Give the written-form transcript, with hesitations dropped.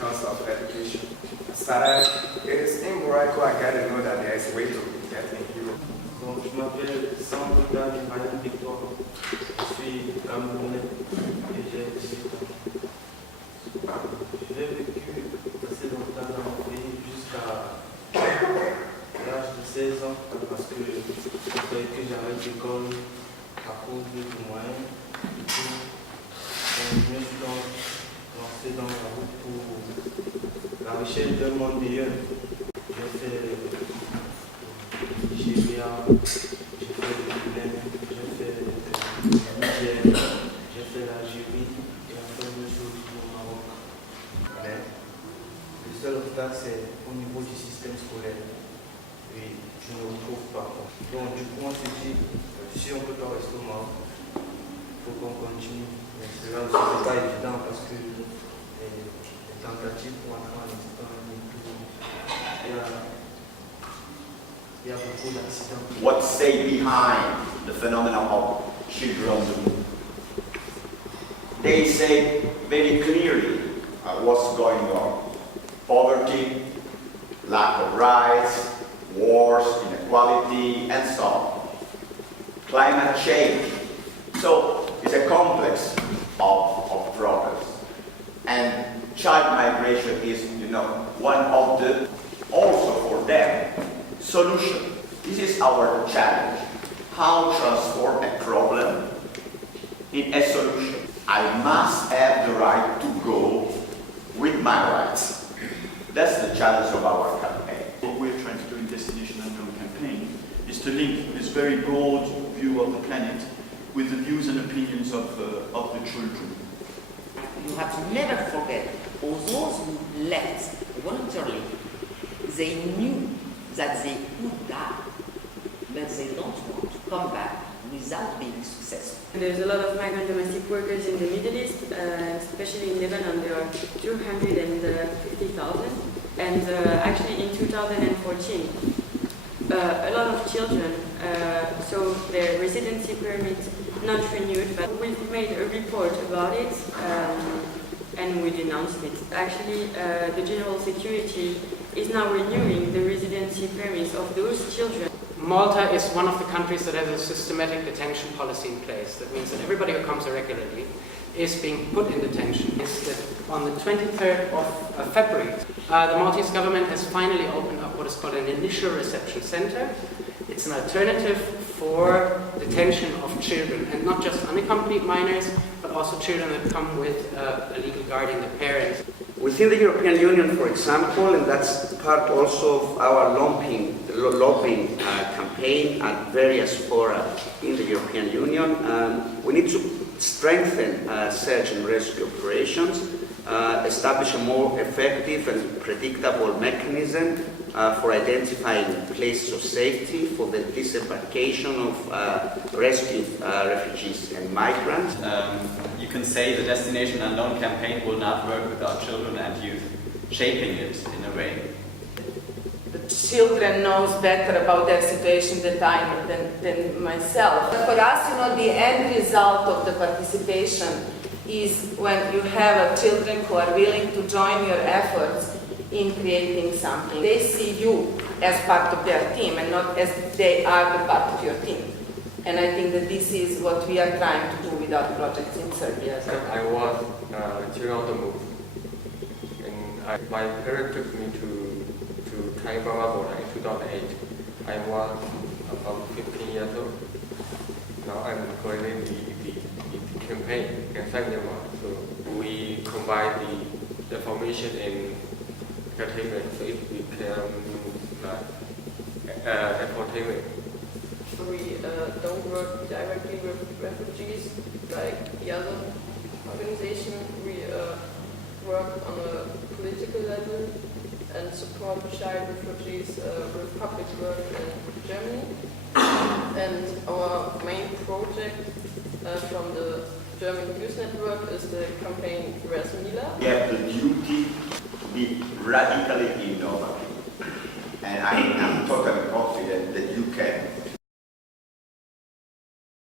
cost of education. Sarah is in Morocco. I gotta know that there is a way to get in Europe. Donc, je m'appelle Sando Tagne Rayan Victoir. Je suis Camerounais et j'ai 18 ans. J'ai vécu assez longtemps dans mon pays jusqu'à l'âge de 16 ans parce que il fallait que j'arrête l'école à cause du moyen. Du coup, je me suis lancé dans la route pour la recherche d'un monde meilleur. J'ai fait Nigeria, j'ai fait le Benin, j'ai fait le Niger, j'ai fait l'Algérie et enfin je suis au Maroc. Mais le seul obstacle c'est au niveau du système scolaire. Et je ne le trouve pas. Donc du coup on s'est dit, si on ne peut pas rester au Maroc, il faut qu'on continue. Mais cela aussi n'est pas évident parce que les tentatives pour entrer en Espagne et tout, il y a beaucoup d'accidents. What stay behind the phenomenon of children? They say very clearly what's going on. Poverty, lack of rights, wars, inequality, and so on. Climate change. So it's a complex of problems. And child migration is, one of the, also for them, solution. This is our challenge. How transform a problem in a solution. I must have the right to go with my rights. That's the challenge of our campaign. What we're trying to do in Destination Unknown campaign is to link this very broad view of the planet with the views and opinions of the children. You have to never forget, all those who left voluntarily, they knew that they could die, but they don't want to come back without being successful. There's a lot of migrant domestic workers in the Middle East, especially in Lebanon. There are 250,000, and actually in 2014, a lot of children, so their residency permit not renewed, but we've made a report about it and we denounced it. Actually, the General Security is now renewing the residency permits of those children. Malta is one of the countries that has a systematic detention policy in place. That means that everybody who comes irregularly is being put in detention. Is that on the 23rd of February, the Maltese government has finally opened up what is called an initial reception center. It's an alternative for detention of children, and not just unaccompanied minors, but also children that come with a legal guardian, the parents. Within the European Union, for example, and that's part also of our lobbying campaign at various fora in the European Union, we need to strengthen search and rescue operations, establish a more effective and predictable mechanism for identifying places of safety for the disembarkation of rescued refugees and migrants. You can say the Destination Unknown campaign will not work without children and youth shaping it in a way. The children knows better about their situation than myself. But for us, the end result of the participation is when you have children who are willing to join your efforts in creating something. They see you as part of their team and not as they are the part of your team. And I think that this is what we are trying to do with our projects in Serbia. I was children on the move. And my parents took me to Taipava in 2008. I was about 15 years old. Now I'm currently the campaign against Myanmar. So we combine the formation in entertainment, so it became entertainment. We don't work directly with refugees like the other organization. We work on a political level and support child refugees with public work in Germany. And our main project from the German Youth Network is the campaign Res Mila. We have the duty to be radically innovative. And I am totally confident